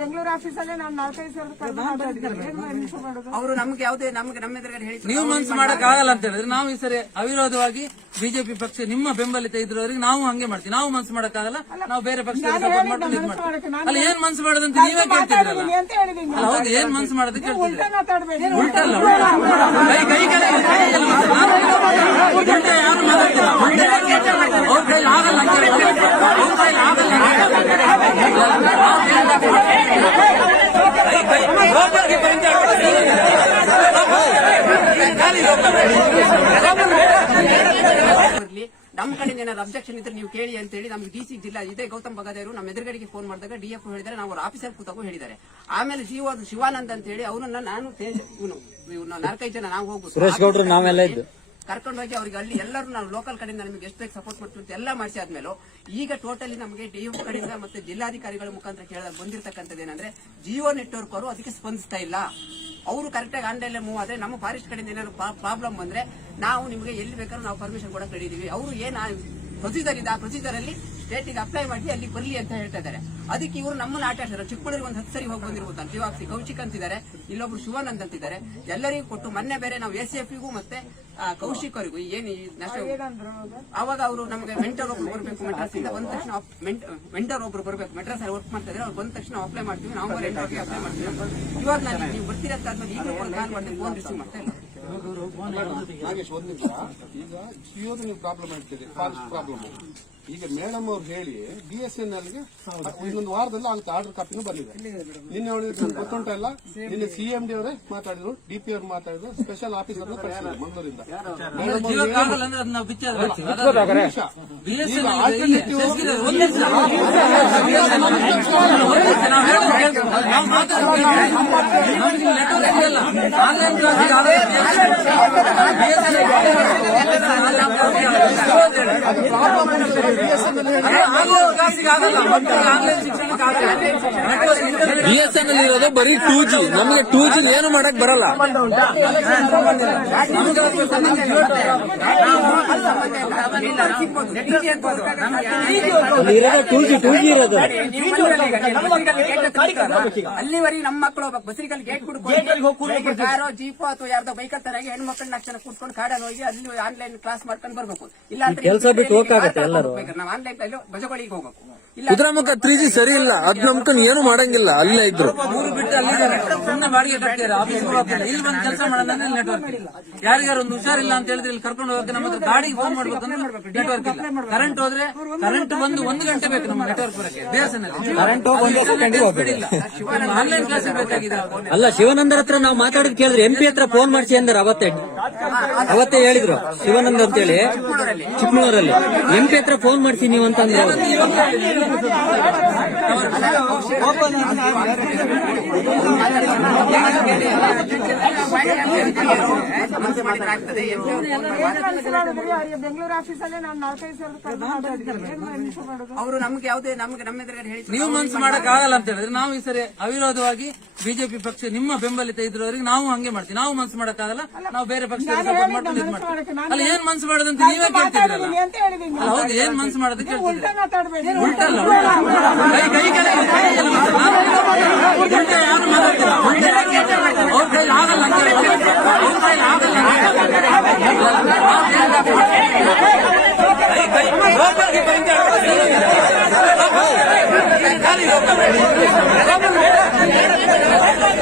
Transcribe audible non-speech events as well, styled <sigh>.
ಬೆಂಗಳೂರು ಆಫೀಸಲ್ಲೇ ನಾನು ನಾಲ್ಕೈದು ಅವರು ನಮ್ಗೆ ಯಾವುದೇ ನಮ್ಗೆ ನಮ್ಮ ಎದುರುಗಡೆ ಹೇಳಿ ನೀವು ಮನ್ಸು ಮಾಡಕ್ ಆಗಲ್ಲ ಅಂತ ಹೇಳಿದ್ರೆ. ನಾವು ಈ ಸರಿ ಅವಿರೋಧವಾಗಿ ಬಿಜೆಪಿ ಪಕ್ಷ ನಿಮ್ಮ ಬೆಂಬಲಿತ ಇದ್ರವರಿಗೆ ನಾವು ಹಂಗೆ ಮಾಡ್ತೀವಿ. ನಾವು ಮನ್ಸು ಮಾಡಕ್ ಆಗಲ್ಲ. ನಾವು ಬೇರೆ ಪಕ್ಷ ಸಪೋರ್ಟ್ ಮಾಡ್ಕೊಂಡು ಇದು ಮಾಡ್ತೀವಿ. ಅಲ್ಲ ಏನ್ ಮನ್ಸು ಮಾಡೋದಂತ ನೀವೇ ಕೇಳ್ತಿದ್ರಲ್ಲ? ಅಲ್ಲ ಹೌದು ಏನ್ ಮನ್ಸು ಮಾಡೋದಕ್ಕೆ ಉಲ್ಟಲ್ಲ ಕೈ ಕೈ ಕೆಳಗೆ ಕೈ ಎಲ್ಲಿ ಮಾತಾಡ? ನಾನು ಉಲ್ಟ ಯಾರು ಮಾತಾಡ್ತಿಲ್ಲ ಉಲ್ಟ ಯಾರು ಮಾತಾಡ್ತಿಲ್ಲ? ಅವ್ರ ಕೈಲಿ ಆಗಲ್ಲ ಅಂತ ಹೇಳಿದ್ರೆ. ಅವ್ರ ಕೈಲಿ ಆಗಲ್ಲ ಅಂತ ಹೇಳಿದ್ರೆ. ಕೈ ಕೈ ಲೋಕಲ್ಗೆ ಪಂಚ ಖಾಲಿ ಲೋಕಲ್ ಇರ್ಲಿ ನಮ್ಮ ಕಡೆಯಿಂದ ಏನಾದ್ರು ಅಬ್ಜೆಕ್ಷನ್ ಇದ್ರೆ ನೀವು ಕೇಳಿ ಅಂತ ಹೇಳಿ ನಮ್ಗೆ ಡಿಸಿ ಜಿಲ್ಲಾ ಇದೇ. ಗೌತಮ್ ಬಗಾದೇವರು ನಮ್ಮ ಎದುರುಗಡೆಗೆ ಫೋನ್ ಮಾಡಿದಾಗ ಡಿಎಫ್ ಹೇಳಿದ್ದಾರೆ. ನಾವು ಅವ್ರ ಆಫೀಸರ್ ಕೂತಾಗೂ ಹೇಳಿದ್ದಾರೆ. ಆಮೇಲೆ ಜೀವ ಶಿವಾನಂದ್ ಅಂತ ಹೇಳಿ ಅವರನ್ನ ನಾನು ಇವನು ನಾಲ್ಕೈದು ಜನ ನಾವು ಗೌಡ್ರು ನಾವೆಲ್ಲ ಇದ್ದು. ಕರ್ಕೊಂಡು ಹೋಗಿ ಅವ್ರಿಗೆ ಅಲ್ಲಿ ಎಲ್ಲರೂ ನಾವು ಲೋಕಲ್ ಕಡೆಯಿಂದ ನಮಗೆ ಎಷ್ಟು ಬೇಕು ಸಪೋರ್ಟ್ ಮಾಡ್ತೀವಿ ಅಂತ ಎಲ್ಲ ಮಾಡಿಸಿ ಆದ್ಮೇಲೆ ಈಗ ಟೋಟಲಿ ನಮಗೆ ಡಿಎಫ್ ಕಡೆಯಿಂದ ಮತ್ತೆ ಜಿಲ್ಲಾಧಿಕಾರಿಗಳ ಮುಖಾಂತರ ಕೇಳಿದಾಗ ಬಂದಿರತಕ್ಕಂಥದ್ದು ಏನಂದ್ರೆ ಜಿಯೋ ನೆಟ್ವರ್ಕ್ ಅವರು ಅದಕ್ಕೆ ಸ್ಪಂದಿಸ್ತಾ ಇಲ್ಲ. ಅವರು ಕರೆಕ್ಟಾಗಿ ಆನ್ಲೈನ್ ಮೂವ್ ಆದ್ರೆ ನಮ್ಮ ಫಾರೆಸ್ಟ್ ಕಡೆಯಿಂದ ಏನಾದ್ರು ಪ್ರಾಬ್ಲಮ್ ಬಂದ್ರೆ ನಾವು ನಿಮಗೆ ಎಲ್ಲಿ ಬೇಕಾದ್ರೂ ನಾವು ಪರ್ಮಿಷನ್ ಕೂಡ ರೆಡಿ ಅವರು ಏನು ಪ್ರೊಸೀಜರ್ ಇದೆ ಆ ಪ್ರೊಸೀಜರ್ ಅಲ್ಲಿ ಸ್ಟೇಟಿಗೆ ಅಪ್ಲೈ ಮಾಡಿ ಅಲ್ಲಿ ಬರ್ಲಿ ಅಂತ ಹೇಳ್ತಾ ಇದ್ದಾರೆ. ಅದಕ್ಕೆ ಇವರು ನಮ್ಮನ್ನ ಆಟ ಆಡ್ತಾರೆ ಚಿಕ್ಕಮಗಳೂರಿಗೆ ಒಂದು ಹತ್ತು ಸರಿ ಹೋಗಿ ಬಂದಿರ್ಬೋದು ಶಿವಾಪ್ಸಿ ಕೌಶಿಕ್ ಅಂತಿದ್ದಾರೆ ಇಲ್ಲೊಬ್ರು ಶಿವಾನಂದ್ ಅಂತಿದ್ದಾರೆ. ಎಲ್ಲರಿಗೂ ಕೊಟ್ಟು ಮೊನ್ನೆ ಬೇರೆ ನಾವು ಎಸ್ ಎಫ್ ಗೂ ಮತ್ತೆ ಕೌಶಿಕ್ ಅವರಿಗೂ ಏನು ನಷ್ಟ ಅವಾಗ? ಅವರು ನಮಗೆ ಮೆಂಟರ್ ಒಬ್ರು ಬರಬೇಕು ಮೆಡ್ರಾಸ್ ಇಂದ ಒಂದ್ ತಕ್ಷಣ ಮೆಂಟರ್ ಒಬ್ರು ಬರಬೇಕು. ಮೆಡ್ರಾಸ್ ಅಲ್ಲಿ ವರ್ಕ್ ಮಾಡ್ತಾ ಇದ್ರೆ ಅವ್ರು ಬಂದ ತಕ್ಷಣ ಅಪ್ಲೈ ಮಾಡ್ತೀವಿ ನಾವು ಅಪ್ಲೈ ಮಾಡ್ತೀವಿ. ಇವಾಗ ನಾನು ನೀವು ಬರ್ತೀರಾ ಅಂತ ಆದ್ಮೇಲೆ ಈಗಲೂ ಕಾಲ್ ಮಾಡ್ತೀನಿ ಫೋನ್ ರಿಸೀವ್ ಮಾಡ್ತಾ ಇಲ್ಲ ನಾಗೇಶ್ ಒಂದ್ ನಿಮಿಷ ಈಗ ಜಿಯೋದು ನೀವು ಪ್ರಾಬ್ಲಮ್ ಹೇಳ್ತೀರಿ ಫಾರೆಸ್ಟ್ ಪ್ರಾಬ್ಲಮ್ ಈಗ ಮೇಡಮ್ ಅವ್ರು ಹೇಳಿ ಬಿ ಎಸ್ ಎನ್ ಎಲ್ಗೆ ಇನ್ನೊಂದು ವಾರದಲ್ಲಿ ಅಂತ ಆರ್ಡರ್ ಕಾಪಿನೂ ಬಂದಿದೆ. ನಿನ್ನೆ ಗೊತ್ತುಂಟಲ್ಲ ನಿನ್ನೆ ಸಿ ಎಂ ಡಿ ಅವರೇ ಮಾತಾಡಿದ್ರು ಡಿ ಪಿ ಅವ್ರು ಮಾತಾಡಿದ್ರು ಸ್ಪೆಷಲ್ ಆಫೀಸರ್ ಮಂಗಳೂರಿಂದ. Madam <laughs> 老们跟狼 B S N L ಇರೋದು ಬರೀ ಟೂ ಜಿ ನಮಗೆ ಟೂ ಜಿ ಏನು ಮಾಡಕ್ ಬರಲ್ಲ. ಟೂ ಜಿ ಟೂ ಜಿ ಇರೋದು. ಅಲ್ಲಿವರೆಗೆ ನಮ್ಮ ಮಕ್ಕಳು ಹೋಗ್ಬೇಕು ಬಸರಿಕಲ್ಲಿ ಗೇಟ್ ಕುಡ್ಕೊಂಡು ಕಾರೋ ಜೀಪೋ ಅಥವಾ ಯಾರ್ದೋ ಬೈಕ್ ಹತ್ತಿರ ಹೆಣ್ಣು ಮಕ್ಕಳ ನಾಲ್ಕು ಜನ ಕೂತ್ಕೊಂಡು ಕಾಡಲ್ಲಿ ಹೋಗಿ ಅಲ್ಲಿ ಆನ್ಲೈನ್ ಕ್ಲಾಸ್ ಮಾಡ್ಕೊಂಡು ಬರ್ಬೇಕು. ಇಲ್ಲ ಕೆಲಸ ಬಿಟ್ಟು ಹೋಗಕ್ಕಾಗತ್ತೆ ಎಲ್ಲರೂ. ನಾವು ಆನ್ಲೈನ್ ಬಜಗಳಿಗೆ ಹೋಗ್ಬೇಕು. ಇಲ್ಲ. ಕುದ್ರಾಮುಖ ತ್ರೀ ಜಿ ಸರಿ ಇಲ್ಲ. ಅದ್ ನಮ್ಕೊಂಡು ಏನು ಮಾಡಂಗಿಲ್ಲ. ಅಲ್ಲೇ ಇದ್ರು. ಮೂರು ಬಿಟ್ಟು ಅಲ್ಲಿದ್ದಾರೆ. ಸುಮ್ಮನೆ ಬಾಡಿಗೆ ಕಟ್ಟಿದ್ದಾರೆ ಆಫೀಸ್ ಹೋಗ್ತಾರೆ. ಇಲ್ಲಿ ಬಂದು ಕೆಲಸ ಮಾಡೋಣ ನೆಟ್ವರ್ಕ್ ಇಲ್ಲ. ಯಾರಿಗಾರು ಒಂದು ಹುಷಾರಿಲ್ಲ ಅಂತ ಹೇಳಿದ್ರೆ ಇಲ್ಲಿ ಕರ್ಕೊಂಡು ಹೋಗಕ್ಕೆ ನಮ್ಮ ಗಾಡಿಗೆ ಫೋನ್ ಮಾಡ್ಬೇಕಂದ್ರೆ ನೆಟ್ವರ್ಕ್ ಇಲ್ಲ. ಕರೆಂಟ್ ಹೋದ್ರೆ ಕರೆಂಟ್ ಬಂದು ಒಂದು ಗಂಟೆ ಬೇಕು ನಮ್ಮ ನೆಟ್ವರ್ಕ್ ಬರಕ್ಕೆ ಬೇಸನಲ್ಲಿ ಕರೆಂಟ್ ಆನ್ಲೈನ್ ಕ್ಲಾಸ್ ಬೇಕಾಗಿದೆ ಅಲ್ಲ ಶಿವಾನಂದರ ಹತ್ರ ನಾವು ಮಾತಾಡಿದ್ ಕೇಳಿದ್ರೆ ಎಂಪಿ ಹತ್ರ ಫೋನ್ ಮಾಡಿಸಿ ಅಂದ್ರೆ ಅವತ್ತೇ. ಅವತ್ತೇ ಹೇಳಿದ್ರು ಶಿವಾನಂದ ಅಂತೇಳಿ ಚಿಕ್ಕಮಗಳೂರಲ್ಲಿ ಎಂ ಪಿ ಹತ್ರ ಫೋನ್ ಮಾಡ್ತೀನಿ ನೀವು ಅಂತ ಅಂದ್ರೆ ಅವ್ರು. ಆಗ್ತದೆ ಏನ್ ಮನ್ಸು ಮಾಡಿದ್ರಿ ಅವ್ರಿಗೆ ಬೆಂಗಳೂರು ಆಫೀಸಲ್ಲೇ ನಾನು ನಾಲ್ಕೈದು ಸಾವಿರ ಅವರು ನಮ್ಗೆ ಯಾವುದೇ ನಮ್ಗೆ ನಮ್ಮ ಎದುರುಗಡೆ ಹೇಳಿ ನೀವು ಮನ್ಸು ಮಾಡಕ್ ಆಗಲ್ಲ ಅಂತ ಹೇಳಿದ್ರೆ ನಾವು ಈ ಸರಿ ಅವಿರೋಧವಾಗಿ ಬಿಜೆಪಿ ಪಕ್ಷ ನಿಮ್ಮ ಬೆಂಬಲಿತ ಇದ್ರವರಿಗೆ ನಾವು ಹಂಗೆ ಮಾಡ್ತೀವಿ. ನಾವು ಮನ್ಸು ಮಾಡಕ್ಕಾಗಲ್ಲ. ನಾವು ಬೇರೆ ಪಕ್ಷ ಸಪೋರ್ಟ್ ಮಾಡ್ಕೊಂಡು ಇದು ಮಾಡ್ತೀವಿ. ಅಲ್ಲ ಏನ್ ಮನ್ಸು ಮಾಡೋದಂತ ನೀವೇ ಕೇಳ್ತಿದ್ರಲ್ಲ ಅಲ್ಲ ಹೌದು ಏನ್ ಮನ್ಸು ಮಾಡೋದಕ್ಕೆ ಕೇಳ್ತಿದ್ರೆ ಉಲ್ಟಲ್ಲ ಕೈ ಕೈ ಯಾರು ಮಾತಾಡ್ತಿಲ್ಲ? ಅವ್ರ ಕೈಲಿ ಆಗಲ್ಲ ಅವ್ರ ಕೈಲಿ ಆಗಲ್ಲ